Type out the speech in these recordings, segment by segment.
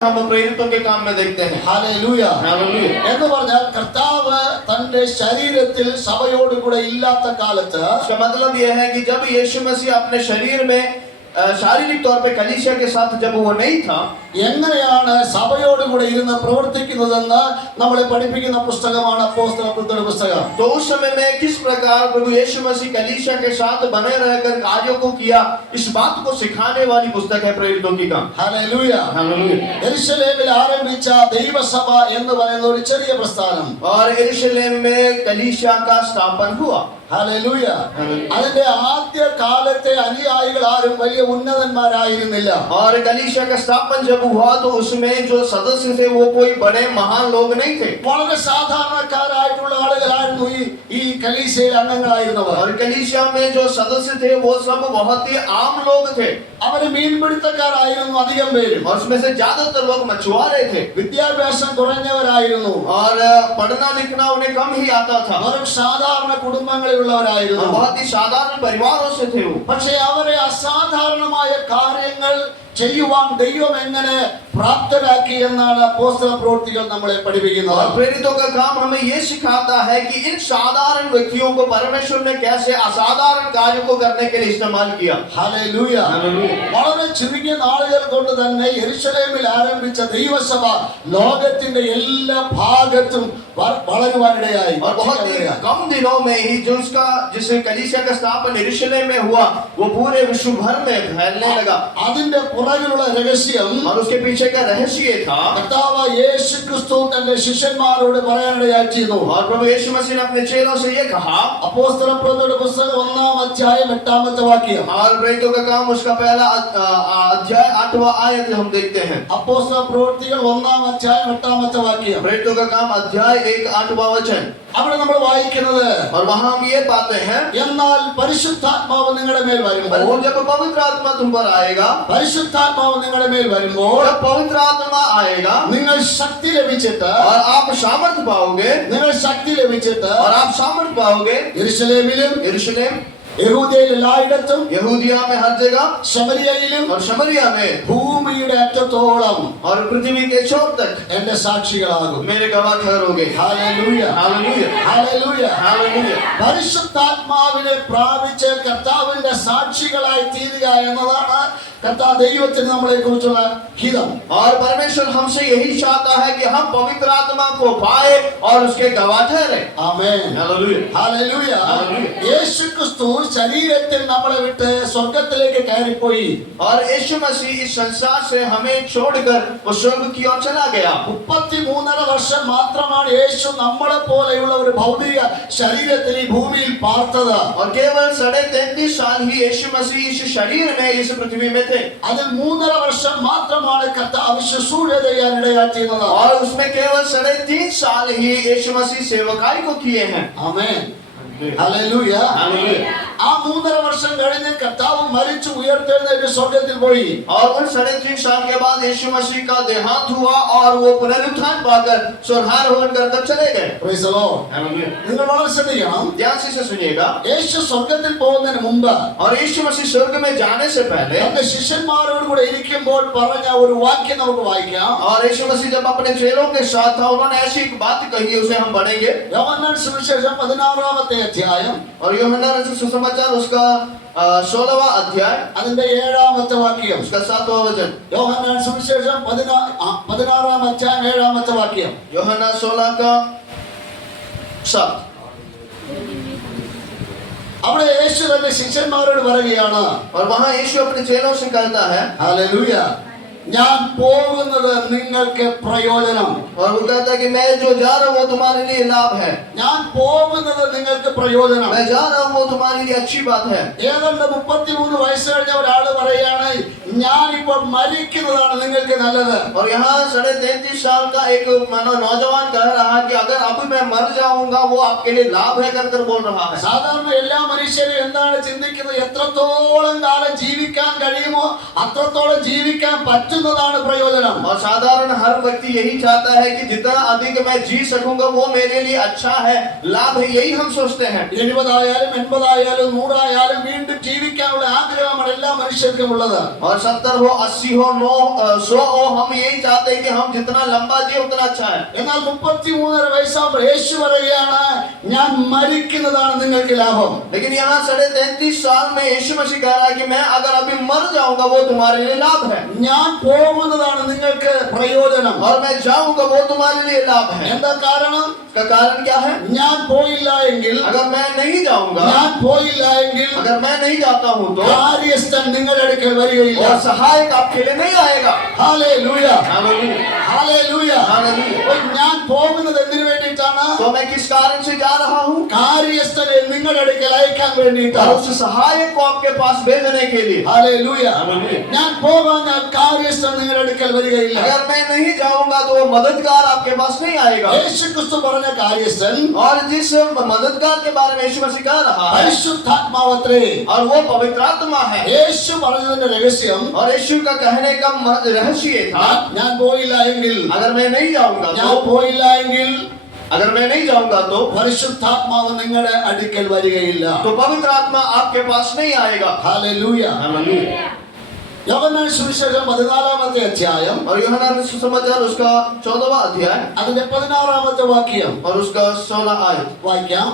हम प्रेरितों के काम में देखते हैं। ഹല്ലേലൂയ. എന്ന് പറഞ്ഞാൽ കർത്താവ് തന്റെ ശരീരത്തിൽ സഭയോട് കൂടെ ഇല്ലാത്ത കാലത്ത് इसका मतलब यह है कि जब यीशु मसीह अपने शरीर में शारीरिक तौर पे कलीसिया के साथ जब वो नहीं था, എങ്ങനെയാണ് സഭയോട് കൂടെ ഇരുന്ന് പ്രവർത്തിക്കുന്നതെന്ന് നമ്മളെ പഠിപ്പിക്കുന്ന പുസ്തകമാണ് അപ്പോസ്തലപ്രവൃത്തിയുടെ പുസ്തകം. तो उस समय में किस प्रकार प्रभु यीशु मसीह कलीसिया के साथ बने रहकर कार्यों को किया, इस बात को सिखाने वाली पुस्तक है प्रेरितों की काम। ഹല്ലേലൂയ. യെരുശലേമിൽ ആരംഭിച്ച ദൈവസഭ എന്ന് പറയുന്ന ഒരു ചെറിയ പ്രസ്ഥാനം और यरूशलेम में कलीसिया का स्थापन हुआ। ഹല്ലേലൂയ. അതിന്റെ ആദ്യ കാലത്തെ അനുയായികൾ ആരും വലിയ ഉന്നതന്മാരായിരുന്നില്ല. और कलीसिया का स्थापन जब हुआ तो उसमें जो सदस्य थे वो कोई बड़े महान लोग नहीं थे, വളരെ സാധാരണക്കാരായിട്ടുള്ള ആളുകളായിരുന്നു ഈ കലീസയിൽ അംഗങ്ങളായിരുന്നവർ. और कलीसिया में जो सदस्य थे वो सब बहुत ही आम लोग थे, അവര് മീൻപിടുത്തക്കാരായിരുന്നു അധികം പേരും. और उसमें से ज्यादातर लोग मछुआरे थे, വിദ്യാഭ്യാസം കുറഞ്ഞവരായിരുന്നു. और पढ़ना लिखना उन्हें कम ही आता था, വെറും സാധാരണ കുടുംബങ്ങളിലുള്ളവരായിരുന്നു. और बहुत ही साधारण परिवारों से थे वो। പക്ഷേ അവരെ അസാധാരണമായ കാര്യങ്ങൾ ചെയ്യുവാൻ ദൈവം എങ്ങനെ പ്രാപ്തരാക്കി എന്നാണ് അപ്പോസ്തല പ്രവൃത്തികൾ നമ്മളെ പഠിപ്പിക്കുന്നത്. और प्रेरितों का काम हमें ये सिखाता है कि इन साधारण व्यक्तियों को परमेश्वर ने कैसे असाधारण कार्यों को करने के लिए इस्तेमाल किया। ഹല്ലേലൂയ. വളരെ ചുരുങ്ങിയ നാളുകൾ കൊണ്ട് തന്നെ യെരുശലേമിൽ ആരംഭിച്ച ദൈവസഭ ലോകത്തിന്റെ എല്ലാ ഭാഗത്തും വളരുവാനിടയായി. और बहुत ही कम दिनों में ही जो उसका जिस कलीसिया का स्थापन यरूशलेम में हुआ वो पूरे विश्व भर में फैलने लगा। അതിന്റെ പുറകിലുള്ള രഹസ്യം, और उसके पीछे का रहस्य ये था, കർത്താവ് യേശു ക്രിസ്തു തന്റെ ശിഷ്യന്മാരോട് പറയാനിടയായിരുന്നു. और प्रभु यीशु मसीह ने अपने चेलों से ये कहा, അപ്പോസ്തല പ്രവൃത്തിയുടെ പുസ്തകം 1-ാം അധ്യായം 8-ാമത്തെ വാക്യം. और प्रेरितों का काम उसका पहला अध्याय 8वां आयत हम देखते हैं। അപ്പോസ്തല പ്രവൃത്തികൾ 1-ാം അധ്യായം 8-ാമത്തെ വാക്യം. प्रेरितों का काम अध्याय 1 8वां वचन, അവിടെ നമ്മൾ വായിക്കുന്നത്, और वहां हम ये पाते हैं, എന്നാൽ പരിശുദ്ധാത്മാവ് നിങ്ങളുടെ മേൽ വരുമ്പോൾ, और जब पवित्र आत्मा तुम पर आएगा, പരിശുദ്ധാത്മാവ് നിങ്ങളുടെ മേൽ വരുമ്പോൾ जब पवित्र आत्मा आएगा നിങ്ങൾ ശക്തി ലഭിച്ചിട്ട്, और आप सामर्थ पाओगे, നിങ്ങൾ ശക്തി ലഭിച്ചിട്ട് और आप सामर्थ पाओगे യെരുശലേമിലും यरूशलेम, യഹൂദയിൽ എല്ലായിടത്തും यहूदिया में हर जगह, ശമരിയയിലും और शमरिया में, ഭൂമിയുടെ അറ്റത്തോളം और पृथ्वी के छोर तक എന്റെ സാക്ഷികളാകും. मेरे गवाह ठहरोगे। ഹല്ലേലൂയ. हालेलुया, ഹല്ലേലൂയ. हालेलुया। പരിശുദ്ധാത്മാവിനെ പ്രാപിച്ച് കർത്താവിന്റെ സാക്ഷികളായി തീരുക എന്നതാണ് കർത്താവ് ദൈവത്തിന് നമ്മളെ കുറിച്ചുള്ള ഹിതം. और परमेश्वर हमसे यही चाहता है कि हम पवित्र आत्मा को पाए और उसके गवाह ठहरे। ആമേൻ. हालेलुया, ഹല്ലേലൂയ. ഹല്ലേലൂയ. യേശു ക്രിസ്തു ശരീരത്തിൽ നമ്മളെ വിട്ട് സ്വർഗ്ഗത്തിലേക്ക് കയറിപ്പോയി. और यीशु मसीह इस संसार से हमें छोड़कर वो स्वर्ग की ओर चला गया। 33.5 വർഷം മാത്രമാണ് യേശു നമ്മളെ പോലെയുള്ള ഒരു ഭൗതിക ശരീരത്തിൽ ഈ ഭൂമിയിൽ പാർത്തത്. और केवल 33.5 साल ही यीशु मसीह इस शरीर में इस पृथ्वी में थे, അതിൽ 3.5 വർഷം മാത്രമാണ് കർത്താവ് ശുശ്രൂഷ ചെയ്യാൻ ഇടയാക്കിയത്. और उसमें केवल 3.5 साल ही यीशु मसीह सेवकाई को किए हैं। ആമേൻ. ഹല്ലേലൂയ. हालेलुया। ആ 3.5 വർഷം കഴിഞ്ഞ് കർത്താവ് മരിച്ചു ഉയർത്തെഴുന്നേറ്റ് സ്വർഗ്ഗത്തിൽ പോയി. और उन 3.5 साल के बाद यीशु मसीह का देहांत हुआ और वो पुनरुत्थान पाकर स्वर्गारोहण कर चले गए। Praise the Lord. हालेलुया। നിങ്ങൾ വളരെ ശ്രദ്ധിക്കണം. ध्यान से सुनिएगा, യേശു സ്വർഗ്ഗത്തിൽ പോകുന്നതിന് മുമ്പ് और यीशु मसीह स्वर्ग में जाने से पहले, തന്റെ ശിഷ്യന്മാരോട് കൂടെ ഇരിക്കുമ്പോൾ പറഞ്ഞ ഒരു വാക്യം നമുക്ക് വായിക്കാം. और यीशु मसीह जब अपने चेलों के साथ था उन्होंने ऐसी एक बात कही, उसे हम पढ़ेंगे। യോഹന്നാൻ സുവിശേഷം 16-ാമത്തെ അധ്യായം और यूहन्ना रचित सुसमाचार उसका 16वां अध्याय അതിന്റെ 7-ാമത്തെ വാക്യം. उसका 7वां वचन, യോഹന്നാൻ സുവിശേഷം 16-ാം അധ്യായം 7-ാമത്തെ വാക്യം. यूहन्ना 16 का 7। അവിടെ യേശു തന്റെ ശിഷ്യന്മാരോട് പറയുകയാണ്, और वहां यीशु अपने चेलों से कहता है, ഹല്ലേലൂയ, ഞാൻ പോകുന്നത് നിങ്ങൾക്ക് പ്രയോജനം. और वो कहता है कि मैं जो जा रहा हूँ वो तुम्हारे लिए लाभ है, ഞാൻ പോകുന്നത് നിങ്ങൾക്ക് പ്രയോജനം. मैं जा रहा हूँ वो तुम्हारे लिए अच्छी बात है। ഏതാണ്ട് 33 വയസ്സ് കഴിഞ്ഞ ഒരാള് പറയാണ്, ഞാനിപ്പോൾ മരിക്കുന്നതാണ് നിങ്ങൾക്ക് നല്ലത്. और यहाँ 33.5 साल का एक मानो नौजवान कह रहा है कि अगर अभी मैं मर जाऊंगा वो आपके लिए लाभ है कर बोल रहा है। സാധാരണ എല്ലാ മനുഷ്യരും എന്താണ് ചിന്തിക്കുന്നത്, എത്രത്തോളം കാലം ജീവിക്കാൻ കഴിയുമോ അത്രത്തോളം ജീവിക്കാൻ പറ്റുന്നതാണ് പ്രയോജനം. और साधारण हर व्यक्ति यही चाहता है कि जितना अधिक मैं जी सकूंगा वो मेरे लिए अच्छा है, लाभ है, यही हम सोचते हैं। 70 ആയാലും 80 ആയാലും 100 ആയാലും വീണ്ടും ജീവിക്കാനുള്ള ആഗ്രഹമാണ് എല്ലാ മനുഷ്യർക്കും ഉള്ളത്. और 70 हो, 80 हो, 100 हो, हम यही चाहते हैं कि हम जितना लंबा जिए उतना अच्छा है। എന്നാൽ 33.5 വയസ്സാകുമ്പോൾ യേശു പറയുകയാണ് ഞാൻ മരിക്കുന്നതാണ് നിങ്ങൾക്ക് ലാഭം. लेकिन यहाँ 33.5 साल में यीशु मसीह कह रहा है कि मैं अगर अभी मर जाऊंगा वो तुम्हारे लिए लाभ है, ഞാൻ പോകുന്നതാണ് നിങ്ങൾക്ക് പ്രയോജനം. और मैं जाऊंगा वो तुम्हारे लिए लाभ है। എന്താ കാരണം? इसका कारण क्या है? ഞാൻ പോയില്ല എങ്കിൽ, अगर मैं नहीं जाऊंगा, ഞാൻ പോയില്ല എങ്കിൽ अगर मैं नहीं जाता हूँ तो കാര്യസ്ഥൻ നിങ്ങളുടെ അടുക്കൽ വരികയില്ല. और सहायक आपके लिए नहीं आएगा। ഹല്ലേലൂയ, हालेलुया, ഹല്ലേലൂയ. हालेलुया। അപ്പോൾ ഞാൻ പോകുന്നത് എന്തിനു വേണ്ടിയിട്ടാണ്? तो मैं किस कारण से जा रहा हूँ? കാര്യസ്ഥനെ നിങ്ങളുടെ അടുക്കൽ അയക്കാൻ और വേണ്ടിയിട്ടാണ്. उस सहायक को आपके पास भेजने के लिए। ഹല്ലേലൂയ. हालेलुया। ഞാൻ പോകാൻ കാര്യസ്ഥൻ നിങ്ങളുടെ അടുക്കൽ വരികയില്ല. अगर मैं नहीं जाऊंगा तो वो मददगार आपके पास नहीं आएगा। യേശു ക്രിസ്തു പറഞ്ഞ കാര്യസ്ഥൻ और जिस मददगार के बारे में यीशु मसीह कह रहा है, പരിശുദ്ധാത്മാവത്രേ. और वो पवित्र आत्मा है। യേശു പറഞ്ഞതിന്റെ രഹസ്യം, और यीशु का कहने का रहस्य ये था, ഞാൻ പോയില്ല എങ്കിൽ, अगर मैं नहीं जाऊंगा ഞാൻ तो, പോയില്ല എങ്കിൽ अगर मैं नहीं जाऊंगा तो പരിശുദ്ധാത്മാവ് നിങ്ങളുടെ അടുക്കൽ വരികയില്ല. तो पवित्र आत्मा आपके पास नहीं आएगा। ഹല്ലേലൂയ. हालेलुया। യോഹന്നാൻ സുവിശേഷം 14-ാമത്തെ അധ്യായം और यूहन्ना ने सुसमाचार उसका 14वां अध्याय അതിന്റെ 16-ാമത്തെ വാക്യം और उसका 16 आयत വായിക്കാം.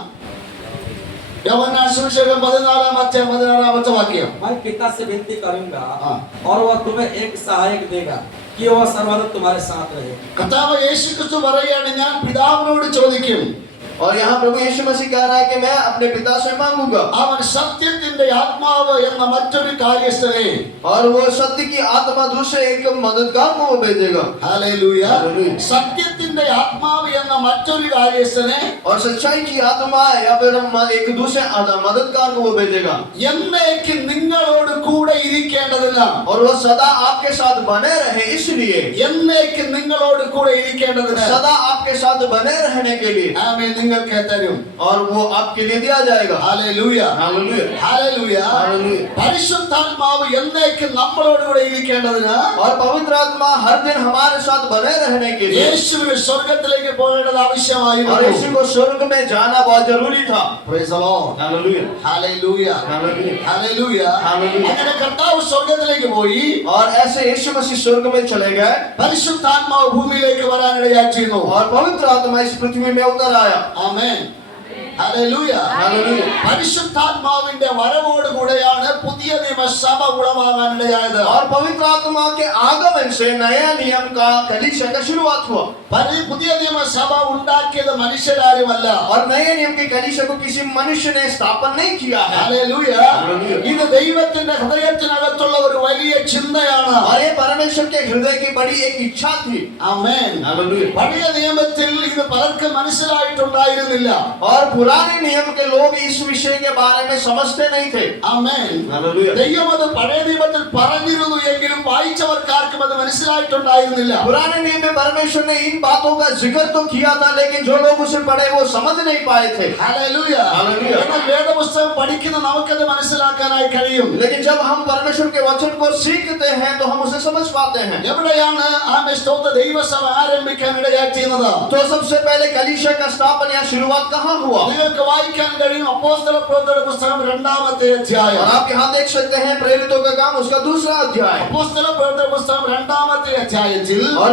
യോഹന്നാൻ സുവിശേഷം 14-ാമത്തെ 16-ാമത്തെ വാക്യം. मैं पिता से विनती करूंगा हाँ। और वह तुम्हें एक सहायक देगा कि वह सर्वदा तुम्हारे साथ रहे. കർത്താവ് യേശു ക്രിസ്തു പറയുകയാണ്, ഞാൻ പിതാവിനോട് ചോദിക്കും, और यहाँ प्रभु यीशु मसीह कह रहा है कि मैं अपने पिता से मांगूंगा, അവൻ സത്യത്തിന്റെ ആത്മാവ് എന്ന മറ്റൊരു കാര്യസ്ഥനെ, और वो सत्य की आत्मा दूसरे एक मददगार को वो भेजेगा। Hallelujah, hallelujah. സത്യത്തിന്റെ ആത്മാവ് എന്ന മറ്റൊരു കാര്യസ്ഥനെ और सच्चाई की आत्मा या फिर एक दूसरे मददगार को वो भेजेगा, എന്നേക്ക് നിങ്ങളോട് കൂടെ ഇരിക്കേണ്ടതില്ല. और वो सदा आपके साथ बने रहे, इसलिए എന്നേക്ക് നിങ്ങളോട് കൂടെ ഇരിക്കേണ്ടതില്ല. सदा आपके साथ बने रहने के लिए, ആമേൻ, നിങ്ങൾക്ക് തരും. और वो आपके लिए दिया जाएगा। ഹല്ലേലൂയ, हालेलुया, ഹല്ലേലൂയ. हालेलुया। പരിശുദ്ധാത്മാവ് എന്നേക്ക് നമ്മളോട് കൂടെ ഇരിക്കേണ്ടതിന് और पवित्र आत्मा हर दिन हमारे साथ बने रहने के लिए, യേശുവിന് സ്വർഗ്ഗത്തിലേക്ക് പോകേണ്ടത് और ആവശ്യമായിരുന്നു. यीशु को स्वर्ग में जाना बहुत जरूरी था। Praise the Lord. हालेलुया, ഹല്ലേലൂയ, हालेलुया। ഹല്ലേലൂയ. ഹല്ലേലൂയ. അങ്ങനെ കർത്താവ് സ്വർഗ്ഗത്തിലേക്ക് പോയി, और ऐसे यीशु मसीह स्वर्ग में चले गए, പരിശുദ്ധാത്മാവ് ഭൂമിയിലേക്ക് വരാനിടയായി ചെയ്യുന്നു. और पवित्र आत्मा इस पृथ्वी में उतर आया। ആമേൻ, ഹല്ലേലൂയ. हालेलुया। പരിശുദ്ധാത്മാവിന്റെ വരവോട് കൂടെയാണ് പുതിയ നിയമസഭ ഉളവാകാനിടയായത്. और पवित्र आत्मा के आगमन से नया नियम का कलीसिया का शुरुआत हुआ। പുതിയ നിയമസഭ ഉണ്ടാക്കിയത് മനുഷ്യരാരുമല്ല. और नए नियम के कलीसिया को किसी मनुष्य ने स्थापन नहीं किया है। ഹല്ലേലൂയ. ഹല്ലേലൂയ. ഇത് ദൈവത്തിന്റെ ഹൃദയത്തിനകത്തുള്ള ഒരു വലിയ ചിന്തയാണ്. और ये परमेश्वर के हृदय की बड़ी एक इच्छा थी। ആമേൻ. हालेलुया। പഴയ നിയമത്തിൽ ഇത് പലർക്കും മനസ്സിലായിട്ടുണ്ടായിരുന്നില്ല. और पुराने नियम के लोग इस विषय के बारे में समझते नहीं थे। ആമേൻ. हालेलुया। ദൈവം അത് പഴയ നിയമത്തിൽ പറഞ്ഞിരുന്നു എങ്കിലും വായിച്ചവർക്കാർക്കും അത് മനസ്സിലായിട്ടുണ്ടായിരുന്നില്ല. पुराने नियम में परमेश्वर ने इन बातों का जिक्र तो किया था, लेकिन जो लोग उसे पढ़े वो समझ नहीं पाए थे। ഹല്ലേലൂയ. ഹല്ലേലൂയ. എന്നാൽ വേദപുസ്തകം പഠിക്കുന്ന നമുക്കത് മനസ്സിലാക്കാനായി കഴിയും. लेकिन जब हम परमेश्वर के वचन को सीखते हैं तो हम उसे समझ पाते हैं। എവിടെയാണ് ആമേൻ സ്തോത്ര ദൈവസഭ ആരംഭിക്കാനിടയായി ചെയ്യുന്നത്? तो सबसे पहले कलीसिया का स्थापना या शुरुआत कहाँ हुआ? നിങ്ങൾക്ക് വായിക്കാൻ കഴിയും അപ്പോസ്തലപ്രവൃത്തിയുടെ പുസ്തകം 2-ാമത്തെ അധ്യായം. और आप यहाँ देख सकते हैं प्रेरितों का काम उसका 2रा अध्याय। അപ്പോസ്തലപ്രവൃത്തിയുടെ പുസ്തകം 2-ാമത്തെ അധ്യായത്തിൽ और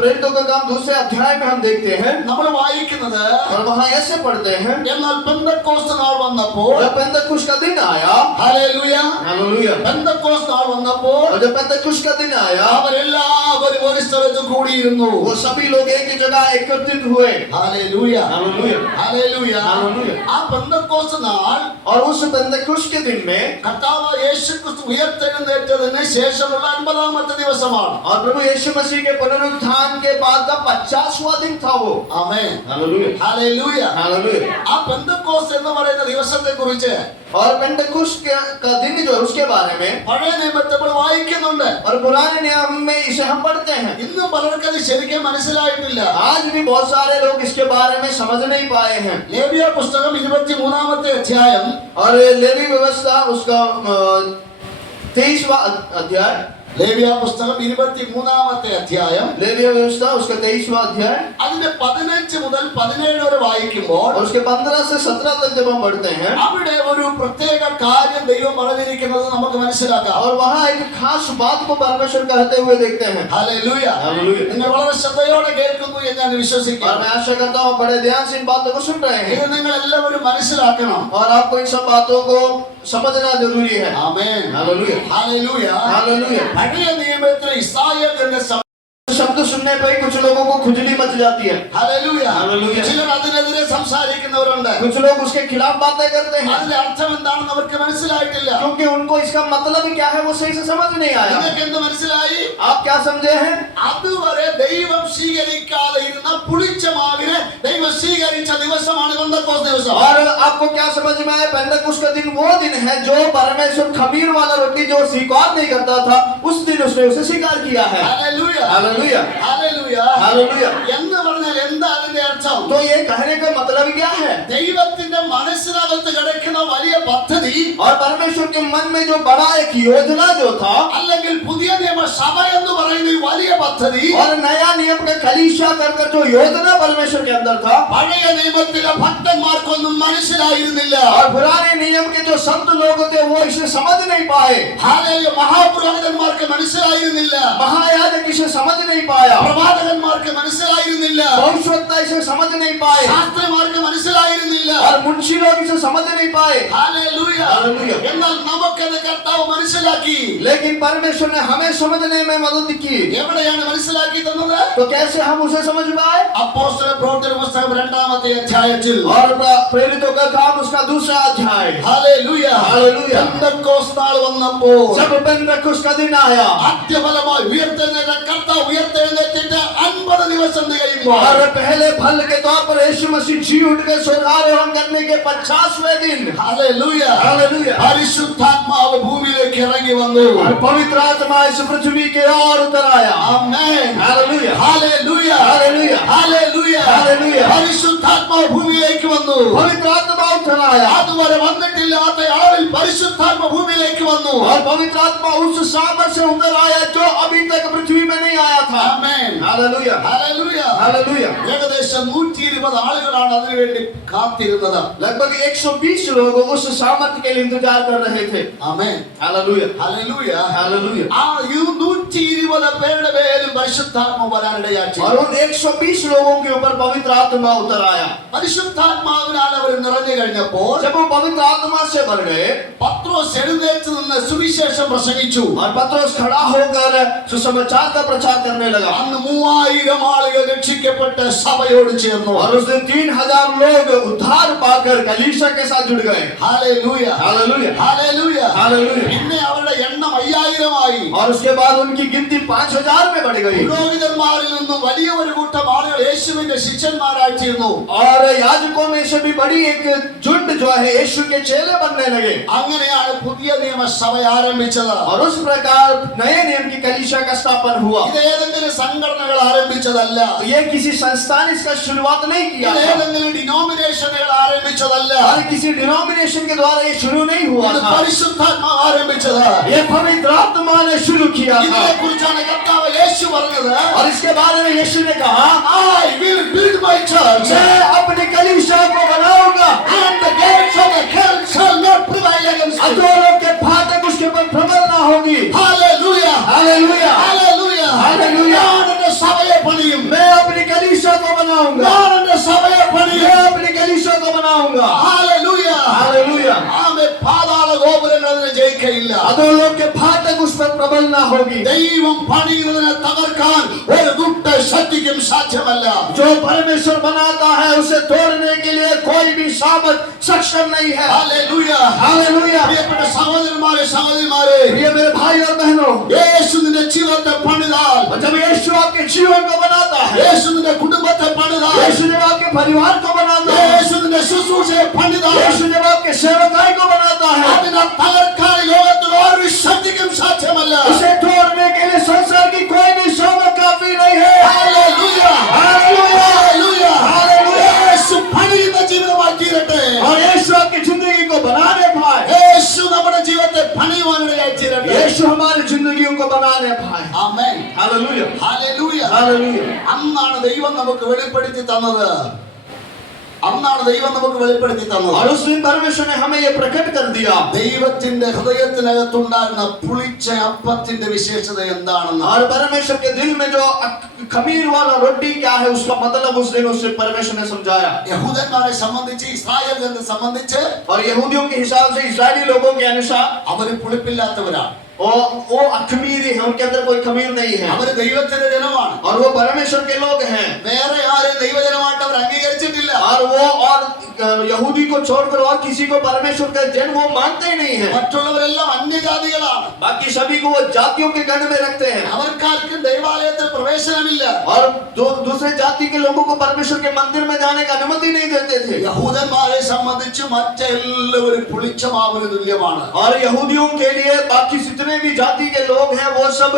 प्रेरितों का काम 2रे अध्याय में हम देखते हैं, നമ്മൾ വായിക്കുന്നത്, और वहाँ ऐसे पढ़ते हैं, എന്നാൽ പെന്തക്കോസ്ത് നാൾ വന്നപ്പോൾ, जब पेंतकुश का दिन आया, ഹല്ലേലൂയ, हालेलुया, പെന്തക്കോസ്ത് നാൾ വന്നപ്പോൾ और जब पेंतकुश का दिन आया, അവരെല്ലാവരും ഒരു സ്ഥലത്ത് കൂടിയിരുന്നു. वो सभी लोग एक ही जगह एकत्रित हुए। ഹല്ലേലൂയ, हालेलुया, ഹല്ലേലൂയ. हालेलुया। ആ പെന്തക്കോസ്ത് നാൾ और उस पेंतकुश के दिन में, കർത്താവ് യേശുക്രിസ്തു ഉയർത്തെഴുന്നേറ്റതിന് ശേഷമുള്ള 50-ാമത്തെ ദിവസമാണ്. और प्रभु यीशु मसीह के पुनरुत्थान के बाद का 50वां दिन था वो। ആമേൻ, हालेलुया, ഹല്ലേലൂയ. हालेलुया। ആ പെന്തക്കോസ്ത് എന്ന് പറയുന്ന ദിവസത്തെ കുറിച്ച് और पेंतकुश का दिन जो है उसके बारे में, പഴയ നിയമത്തിൽ നമ്മൾ വായിക്കുന്നുണ്ട്. और पुराने नियम में इसे हम पढ़ते हैं। ഇന്നും പലർക്കും അത് ശരിക്കും മനസ്സിലായിട്ടില്ല. आज भी बहुत सारे लोग इसके बारे में समझ नहीं पाए हैं। ലേവ്യ പുസ്തകം 23-ാമത്തെ അധ്യായം और लेवी व्यवस्था उसका 23वां अध्याय, ലേവ്യ പുസ്തകം 23-ാമത്തെ അധ്യായം लेविय व्यवस्था उसका 23वां अध्याय അതിന്റെ 15 മുതൽ 17 വരെ വായിക്കുമ്പോൾ और उसके 15 से 17 तक जब हम पढ़ते हैं അവിടെ ഒരു പ്രത്യേക കാര്യം ദൈവം പറഞ്ഞിരിക്കുന്നത് നമുക്ക് മനസ്സിലാക്കാം. और वहाँ एक खास बात को परमेश्वर कहते हुए देखते हैं. ഹല്ലേലൂയ. हालेलुया. നിങ്ങൾ വളരെ ശ്രദ്ധയോടെ കേൾക്കുന്നു എന്ന് ഞാൻ और വിശ്വസിക്കുന്നു. मैं आशा करता हूँ बड़े ध्यान से इन बातों को सुन रहे हैं ഇത് നിങ്ങൾ എല്ലാവരും മനസ്സിലാക്കണം. और आपको इन सब बातों को समझना जरूरी है. ആമേൻ. हालेलुया. ഹല്ലേലൂയ. हालेलुया. പഴയ നിയമത്തിൽ ഇസ്രായേലിന്റെ शब्द सुनने पर ही कुछ लोगों को खुजली मच जाती है. ഹല്ലേലൂയ. ഹല്ലേലൂയ. ചിലർ അതിനെതിരെ സംസാരിക്കുന്നവരുണ്ട്. कुछ लोग उसके खिलाफ बातें करते हैं അതിന്റെ അർത്ഥം എന്താണെന്ന് അവർക്ക് മനസ്സിലായിട്ടില്ല. क्योंकि उनको इसका मतलब क्या है वो सही से समझ नहीं आया. നിങ്ങൾക്ക് എന്ത് മനസ്സിലായി? आप क्या समझे हैं? അതുവരെ ദൈവം സ്വീകരിക്കാതെ ഇരുന്ന പുളിച്ച മാവിനെ ദൈവം സ്വീകരിച്ച ദിവസമാണ് പെന്തക്കോസ്ത് ദിവസം. और आपको क्या समझ में आया? पेंटेकोस्त का दिन वो दिन है जो परमेश्वर खमीर वाला रोटी जो स्वीकार नहीं करता था उस दिन उसने उसे स्वीकार किया है. ഹല്ലേലൂയ. हालेलुया. ഹല്ലേലൂയ. हालेलुया. എന്ന് പറഞ്ഞാൽ എന്താ അതിന്റെ അർത്ഥം? तो ये कहने का मतलब क्या है? ദൈവത്തിന്റെ മനസ്സിനകത്ത് കിടക്കുന്ന വലിയ പദ്ധതി और परमेश्वर के मन में जो बड़ा एक योजना जो था അല്ലെങ്കിൽ പുതിയ നിയമസഭ എന്ന് പറയുന്ന ഈ വലിയ പദ്ധതി और नया नियम का कलीसिया कर जो योजना परमेश्वर के अंदर था പഴയ നിയമത്തിലെ ഭക്തന്മാർക്കൊന്നും മനസ്സിലായിരുന്നില്ല. और पुराने नियम के जो संत लोग थे वो इसे समझ नहीं पाए. ഹല്ലേലൂയ. മഹാപുരോഹിതന്മാർക്ക് മനസ്സിലായിരുന്നില്ല. महायाजक इसे समझ नहीं पाया. പ്രവാചകന്മാർക്ക് മനസ്സിലായിരുന്നില്ല. भविष्यवक्ता इसे समझ नहीं पाए. ശാസ്ത്രിമാർക്ക് മനസ്സിലായിരുന്നില്ല. और मुंशी लोग इसे समझ नहीं पाए. ഹല്ലേലൂയ. हालेलुया. എന്നാൽ നമുക്കത് കർത്താവ് മനസ്സിലാക്കി. लेकिन परमेश्वर ने हमें समझने में मदद की. എവിടെയാണ് മനസ്സിലാക്കി തന്നത്? तो कैसे हम उसे समझ पाए? അപ്പോസ്തല പ്രവൃത്തി പുസ്തകം 2-ാമത്തെ അധ്യായത്തിൽ और प्रेरितों का काम उसका 2रा अध्याय. ഹല്ലേലൂയ. हालेलुया. പെന്തക്കോസ്ത് നാൾ വന്നപ്പോൾ जब पेंटेकोस्त का दिन आया ആദ്യഫലമായി ഉയർത്തെഴുന്നേറ്റ കർത്താവ് ഉയർത്തെഴുന്നേറ്റിട്ട് 50 ദിവസം തികയുമ്പോൾ और पहले फल के तौर पर यीशु मसीह जी उठ के स्वर्गारोहण करने के 50वें दिन. ഹല്ലേലൂയ. हालेलुया. പരിശുദ്ധാത്മാവ് ഭൂമിയിലേക്ക് ഇറങ്ങി വന്നു. और पवित्र आत्मा इस पृथ्वी के ओर उतर आया. ആമേൻ. हालेलुया. ഹല്ലേലൂയ. हालेलुया. ഹല്ലേലൂയ. ഹല്ലേലൂയ. പരിശുദ്ധാത്മാവ് ഭൂമിയിലേക്ക് വന്നു. पवित्र आत्मा उतर आया. അതുവരെ വന്നിട്ടില്ലാത്ത അളവിൽ പരിശുദ്ധാത്മ ഭൂമിയിലേക്ക് വന്നു. और पवित्र आत्मा उस सामर्थ से उतर आया जो अभी तक पृथ्वी में नहीं आया था. ആമേൻ. हालेलुया. ഹല്ലേലൂയ. हालेलुया. ഏകദേശം 120 ആളുകളാണ് അതിനുവേണ്ടി കാത്തിരുന്നത്. लगभग 120 लोग उस सामर्थ के लिए इंतजार कर रहे थे. ആമേൻ. हालेलुया. ഹല്ലേലൂയ. हालेलुया. ആ 120 പേരുടെ പേരിൽ പരിശുദ്ധാത്മ വരാനിടയാക്കി. और उन 120 लोगों के ऊपर पवित्र आत्मा उतर आया. പരിശുദ്ധാത്മാവിനാൽ അവർ നിറഞ്ഞു കഴിഞ്ഞപ്പോൾ जब वो पवित्र आत्मा से भर गए പത്രോസ് എഴുന്നേറ്റ് നിന്ന് സുവിശേഷം പ്രസംഗിച്ചു. और पतरस खड़ा होकर सुसमाचार का प्रचार करने लगा. അന്ന് 3000 ആളുകൾ രക്ഷിക്കപ്പെട്ട് സഭയോട് ചേർന്നു. और उस दिन 3000 लोग उद्धार पाकर कलीसिया के साथ जुड़ गए. ഹല്ലേലൂയ. हालेलुया. ഹല്ലേലൂയ. हालेलुया. പിന്നെ അവരുടെ എണ്ണം 5000 ആയി. और उसके बाद उनकी गिनती 5000 में बढ़ गई. പുരോഹിതന്മാരിൽ നിന്നും വലിയ ഒരു കൂട്ടം ആളുകൾ യേശുവിന്റെ ശിഷ്യന്മാരായി തീർന്നു. और याजकों में से भी बड़ी एक झुंड जो है यीशु के चेले बनने लगे. അങ്ങനെയാണ് പുതിയ നിയമസഭ ആരംഭിച്ചത്. और उस प्रकार नए नियम की कलीसिया का स्थापन हुआ. ഇത് ഏതെങ്കിലും സംഘടനകൾ ആരംഭിച്ചതല്ല. तो ये किसी संस्थान इसका शुरुआत नहीं किया ഇത് था. ഏതെങ്കിലും ഡിനോമിനേഷനുകൾ ആരംഭിച്ചതല്ല. और किसी डिनोमिनेशन के द्वारा ये शुरू नहीं हुआ ഇത് था. പരിശുദ്ധാത്മാവ് ആരംഭിച്ചത്. ये पवित्र आत्मा ने शुरू किया था. ഇതിനെ കുറിച്ചാണ് കർത്താവ് യേശു പറഞ്ഞത്. और इसके बारे में यीशु ने कहा I will build my church मैं अपनी कलीसिया को बनाऊंगा and the gates of the hell shall not prevail against it. अधोलोक के फाटक उसके ऊपर प्रबल ना होगी. Hallelujah. हालेलुया. Hallelujah. Hallelujah. ഞാൻ എന്റെ സഭയെ പണിയും. मैं अपनी कलीसिया को बनाऊंगा. ഞാൻ എന്റെ സഭയെ പണിയും. मैं अपनी कलीसिया को बनाऊंगा. Hallelujah. हालेलुया. ആമേൻ. പാതാള ഗോപുരങ്ങൾ അതിനെ ജയിക്കയില്ല. अधोलोक के फाटक उस पर प्रबल ना होगी. ദൈവം പണിയുന്നതിനെ തകർക്കാൻ ഒരു ദുഷ്ട ശക്തിക്കും സാധ്യമല്ല. जो परमेश्वर बनाता है उसे तोड़ने के लिए कोई भी सामर्थ सक्षम नहीं है. Hallelujah. हालेलुया. പ്രിയപ്പെട്ട സഹോദരന്മാരെ സഹോദരിമാരെ, प्रिय मेरे भाई और बहनों, യേശു നിന്റെ ജീവിതത്തെ പണിതാൽ, और जब यीशु आपके जीवन को बनाता है, യേശു നിന്റെ കുടുംബത്തെ പണിതാൽ, यीशु जब आपके परिवार को बनाता है, യേശു നിന്റെ ശുശ്രൂഷയെ പണിതാൽ, यीशु जब आपके सेवकाई को बनाता है, അതിനെ തകർക്കാൻ ലോകത്തിൽ ഒരു ശക്തിക്കും സാധ്യമല്ല. उसे तोड़ने के लिए संसार की कोई भी सामर्थ काफी नहीं है. Hallelujah. हालेलुया. Hallelujah. हालेलुया. യേശു പണിയുന്ന ജീവിതമായി തീരട്ടെ. और यीशु आपकी जिंदगी को बनाने पाए. യേശു നമ്മുടെ ജീവിതത്തെ പണിയുവാനിടയായി തീരട്ടെ. यीशु हमारी जिंदगियों को बनाने हालेलुया ഹല്ലേലൂയ. हालेलुया അന്നാണ് ദൈവം നമുക്ക് വെളിപ്പെടുത്തി തന്നത്. അന്നാണ് ദൈവം നമുക്ക് വെളിപ്പെടുത്തി തന്നത്. और उस दिन परमेश्वर ने हमें ये प्रकट कर दिया ദൈവത്തിന്റെ ഹൃദയത്തിനകത്തുണ്ടായിരുന്ന പുളിച്ച അപ്പത്തിന്റെ വിശേഷത എന്താണെന്ന്. और परमेश्वर के दिल में जो खमीर वाला रोटी क्या है उसका मतलब उस दिन उससे परमेश्वर ने समझाया യഹൂദന്മാരെ സംബന്ധിച്ച്, ഇസ്രായേലിനെ സംബന്ധിച്ച് और यहूदियों के हिसाब से इस्राएली लोगों के अनुसार അവര് പുളിപ്പില്ലാത്തവരാണ്. वो अखमीरी है उनके अंदर कोई खमीर नहीं है അവര് ദൈവത്തിന്റെ ജനമാണ്. और वो परमेश्वर के लोग हैं വേറെ ആരും ദൈവജനമായിട്ട് അവർ അംഗീകരിച്ചിട്ടില്ല. और वो और यहूदी को छोड़कर और किसी को परमेश्वर का जन वो मानते ही नहीं है മറ്റുള്ളവരെല്ലാം അന്യജാതികളാണ്. बाकी सभी को वो जातियों के गण में रखते हैं അവർക്കാർക്കും ദൈവാലയത്തിൽ പ്രവേശനമില്ല. और दूसरे जाति के लोगों को परमेश्वर के मंदिर में जाने का अनुमति नहीं देते थे യഹൂദന്മാരെ സംബന്ധിച്ച് മറ്റെല്ലാവരും പുളിച്ച മാവിന് തുല്യമാണ്. और यहूदियों के लिए बाकी जितने भी जाति के लोग हैं वो सब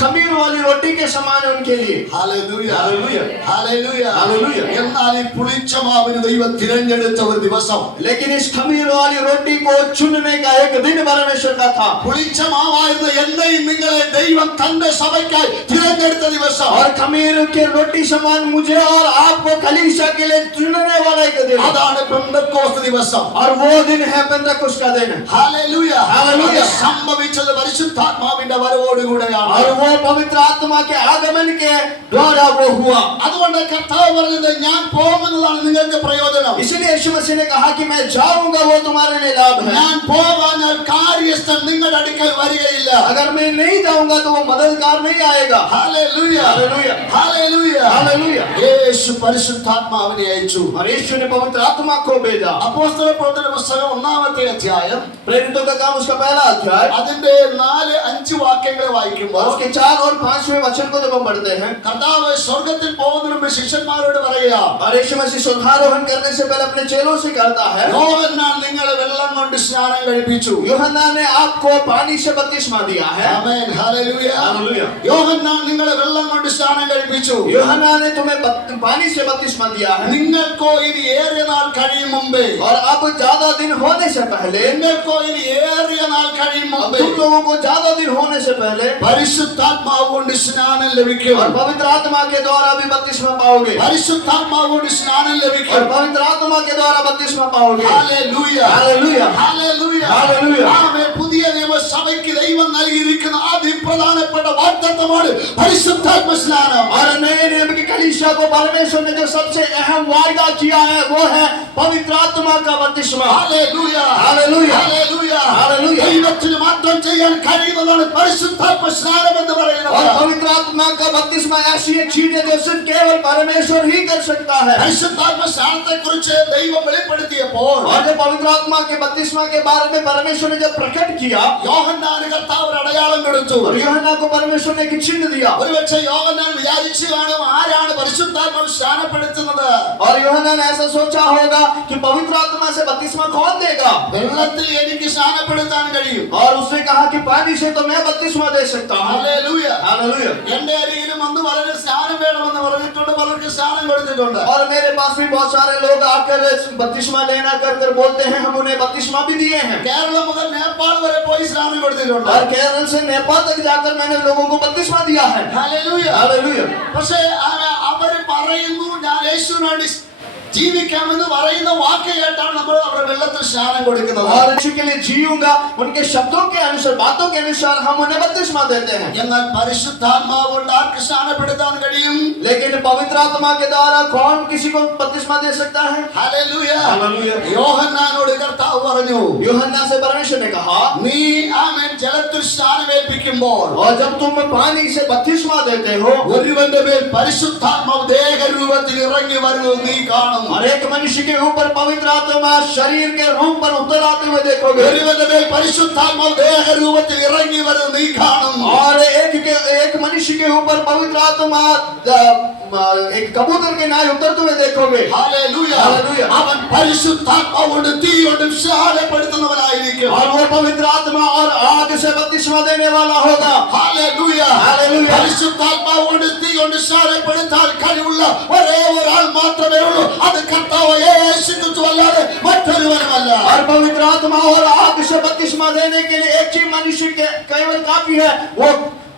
खमीर वाली रोटी के समान है उनके लिए ഹല്ലേലൂയ. हालेलुया ഹല്ലേലൂയ. ഹല്ലേലൂയ. എന്നാൽ ഈ പുളിച്ച മാവിന് ദൈവം തിരഞ്ഞെടുത്ത ഒരു ദിവസം, लेकिन इस खमीर वाली रोटी को चुनने का एक दिन परमेश्वर का था പുളിച്ച മാവായിരുന്ന എന്നെയും നിങ്ങളെ ദൈവം തന്റെ സഭയ്ക്കായി തിരഞ്ഞെടുത്ത ദിവസം, और खमीर के रोटी समान मुझे और आपको कलीसिया के लिए चुनने वाला एक दिन അതാണ് പെന്തക്കോസ്ത് ദിവസം. और वो दिन है पेंतकुस्त का दिन ഹല്ലേലൂയ. ഹല്ലേലൂയ. അത് സംഭവിച്ചത് പരിശുദ്ധാത്മാവിന്റെ വരവോടുകൂടെയാണ്. और वो पवित्र आत्मा के आगमन के द्वारा वो हुआ അതുകൊണ്ട് കർത്താവ് പറഞ്ഞത്, ഞാൻ പോകുന്നതാണ് നിങ്ങൾക്ക് പ്രയോജനം. इसलिए यीशु मसीह ने कहा कि मैं जाऊंगा वो तुम्हारे लिए लाभ है ഞാൻ പോകാഞ്ഞാൽ കാര്യസ്ഥൻ നിങ്ങളുടെ അടുക്കൽ വരികയില്ല. अगर मैं नहीं जाऊंगा तो वो मददगार नहीं आएगा ഹല്ലേലൂയ. हालेलुया ഹല്ലേലൂയ. हालेलुया യേശു പരിശുദ്ധാത്മാവിനെ അയച്ചു. और यीशु ने पवित्र आत्मा को भेजा അപ്പോസ്തലപ്രവൃത്തിയുടെ പുസ്തകം 1-ാമത്തെ അധ്യായം प्रेरितों का काम उसका पहला अध्याय അതിന്റെ 4-5 വാക്യങ്ങൾ വായിക്കുമ്പോൾ उसके 4 और 5वें वचन को जब हम पढ़ते हैं കർത്താവ് സ്വർഗ്ഗത്തിൽ പോകുന്നതിന് മുമ്പ് ശിഷ്യന്മാരോട് പറയുക, और यीशु मसीह स्वर्गारोहण करने से पहले अपने चेलों से कहता है യോഹന്നാൻ നിങ്ങളെ വെള്ളം കൊണ്ട് സ്നാനം കഴിപ്പിച്ചു. यूहन्ना ने आपको पानी से बपतिस्मा दिया है ആമേൻ. ഹല്ലേലൂയ. हालेलुया യോഹന്നാൻ നിങ്ങളെ വെള്ളം കൊണ്ട് സ്നാനം കഴിപ്പിച്ചു. यूहन्ना ने तुम्हें पानी से बपतिस्मा दिया है നിങ്ങൾക്കോ ഇനി ഏറിയ നാൾ കഴിയും മുമ്പേ, और अब ज्यादा दिन होने से पहले നിങ്ങൾക്കോ ഇനി ഏറിയ നാൾ കഴിയും अब മുമ്പേ तुम लोगों को ज्यादा दिन होने से पहले പരിശുദ്ധാത്മാവ് കൊണ്ട് സ്നാനം ലഭിക്കും. और पवित्र आत्मा के द्वारा भी बपतिस्मा पाओगे പരിശുദ്ധാത്മാവ് കൊണ്ട് സ്നാനം और ലഭിക്കും. पवित्र आत्मा के द्वारा बपतिस्मा पाओगे ഹല്ലേലൂയ. हालेलुया ഹല്ലേലൂയ. हालेलुया ആമേൻ. പുതിയ നിയമസഭയ്ക്ക് ദൈവം നൽകിയിരിക്കുന്ന അതിപ്രധാനപ്പെട്ട വാഗ്ദത്തമാണ് പരിശുദ്ധാത്മ സ്നാനം. और नए नियम की कलीसिया को परमेश्वर ने जो सबसे अहम वायदा किया है वो है पवित्र आत्मा का बपतिस्मा ഹല്ലേലൂയ. हालेलुया ഹല്ലേലൂയ. हालेलुया ദൈവത്തിന് മാത്രം ചെയ്യാൻ കഴിയുന്നതാണ് പരിശുദ്ധാത്മ സ്നാനം എന്ന് और പറയുന്നത്. पवित्र आत्मा का बपतिस्मा ऐसी एक चीज है जो सिर्फ केवल परमेश्वर ही कर सकता है പരിശുദ്ധാത്മ സ്നാനത്തെ കുറിച്ച് ദൈവം വെളിപ്പെടുത്തിയപ്പോൾ और जब पवित्र आत्मा के बपतिस्मा के बारे में परमेश्वर ने जब प्रकट किया യോഹന്നാന് കർത്താവ് ഒരു അടയാളം കൊടുത്തു. और यूहन्ना को परमेश्वर ने एक चिन्ह दिया ഒരുപക്ഷെ യോഹന്നാൻ വിചാരിച്ചു കാണും, ആരാണ് പരിശുദ്ധാത്മാവ് സ്നാനപ്പെടുത്തുന്നത്? और यूहन्ना ने ऐसा सोचा होगा कि पवित्र आत्मा से बपतिस्मा कौन देगा വെള്ളത്തിൽ എനിക്ക് സ്നാനപ്പെടുത്താൻ കഴിയും. और उसने कहा कि पानी से तो मैं बपतिस्मा दे सकता हूँ ഹല്ലേലൂയ. हालेलुया എന്റെ അരികിലും വന്ന് വളരെ സ്നാനം വേണമെന്ന് പറഞ്ഞിട്ടുണ്ട്, പലർക്ക് സ്നാനം കൊടുത്തിട്ടുണ്ട്. और मेरे पास भी बहुत सारे लोग आकर बपतिस्मा लेना कर कर बोलते हैं हम उन्हें बपतिस्मा भी दिए हैं കേരളം മുതൽ നേപ്പാൾ വരെ പോയി സ്നാനം കൊടുത്തിട്ടുണ്ട്. और केरल से नेपाल तक जाकर मैंने लोगों को बपतिस्मा दिया है ഹല്ലേലൂയ. हालेलुया പക്ഷേ അവര് പറയുന്നു, ഞാൻ യേശുവിന് വേണ്ടി ജീവിക്കാമെന്ന് പറയുന്ന വാക്ക് കേട്ടാണ് നമ്മൾ അവരുടെ വെള്ളത്തിൽ സ്നാനം കൊടുക്കുന്നത്. और यीशु के लिए जीऊंगा उनके शब्दों के अनुसार बातों के अनुसार हम उन्हें बपतिस्मा देते हैं എന്നാൽ പരിശുദ്ധാത്മാവ് കൊണ്ട് ആർക്ക് സ്നാനപ്പെടുത്താൻ കഴിയും? लेकिन पवित्र आत्मा के द्वारा कौन किसी को बपतिस्मा दे सकता है ഹല്ലേലൂയ. हालेलुया യോഹന്നാനോട് കർത്താവ് പറഞ്ഞു, यूहन्ना से परमेश्वर ने कहा നീ ആമേൻ ജലത്തിൽ സ്നാനമേൽപ്പിക്കുമ്പോൾ और जब तुम पानी से बपतिस्मा देते हो ഒരുവന്റെ മേൽ പരിശുദ്ധാത്മാവ് ദേഹരൂപത്തിൽ ഇറങ്ങി വരുന്നത് നീ കാണും. और एक मनुष्य के ऊपर पवित्र आत्मा शरीर के रूप पर उतर आते हुए देखोगे ഒരുവന്റെ മേൽ പരിശുദ്ധാത്മാവ് ദേഹരൂപത്തിൽ ഇറങ്ങി വരുന്നത് നീ കാണും. और एक मनुष्य के ऊपर पवित्र आत्मा एक कबूतर के नाय उतरते हुए देखोगे ഹല്ലേലൂയ. ഹല്ലേലൂയ. അവൻ പരിശുദ്ധാത്മാവോടും തീയോടും സ്നാനപ്പെടുത്തുന്നവനായിരിക്കും. और वो पवित्र आत्मा और आग से बपतिस्मा देने वाला होगा ഹല്ലേലൂയ. ഹല്ലേലൂയ. പരിശുദ്ധാത്മാവോടും തീയോടും സ്നാനപ്പെടുത്താൻ കഴിവുള്ള ഒരേ ഒരാൾ മാത്രമേ ഉള്ളൂ. അത് കർത്താവ് യേശു ക്രിസ്തു അല്ലാതെ മറ്റൊരുവനുമല്ല. और पवित्र आत्मा और आग से बपतिस्मा देने के लिए एक ही मनुष्य के केवल काफी है, वो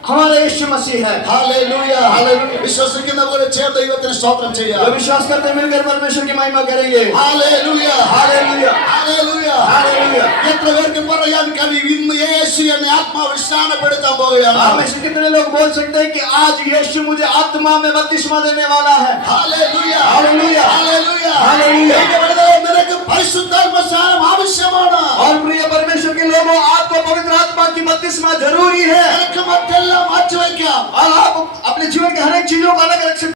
हमारा यीशु मसीह है। ഹല്ലേലൂയ. ഹല്ലേലൂയ. വിശ്വസിക്കുന്നവരെ ചേർന്ന് ദൈവത്തിന് സ്തോത്രം ചെയ്യാം. जो विश्वास करते हैं मिलकर परमेश्वर की महिमा करेंगे। ഹല്ലേലൂയ. हालेलुया ഹല്ലേലൂയ. हालेलुया। എത്ര പേർക്ക് പറയാൻ കഴിയും ഇന്ന് യേശു എന്നെ ആത്മാവിൽ സ്നാനപ്പെടുത്താൻ പോവുകയാണ്? आप में से कितने लोग बोल सकते हैं कि आज यीशु मुझे आत्मा में बपतिस्मा देने वाला है? ഹല്ലേലൂയ. ഹല്ലേലൂയ. ഹല്ലേലൂയ. ഹല്ലേലൂയ. നിനക്ക് പരിശുദ്ധാത്മ സ്നാനം ആവശ്യമാണ്. और प्रिय परमेश्वर के लोगों, आपको पवित्र आत्मा की बपतिस्मा जरूरी है। നിനക്ക് മറ്റെല്ലാം മാറ്റിവെക്കാം. और आप अपने जीवन के हर एक चीजों को अलग रख सकते हैं।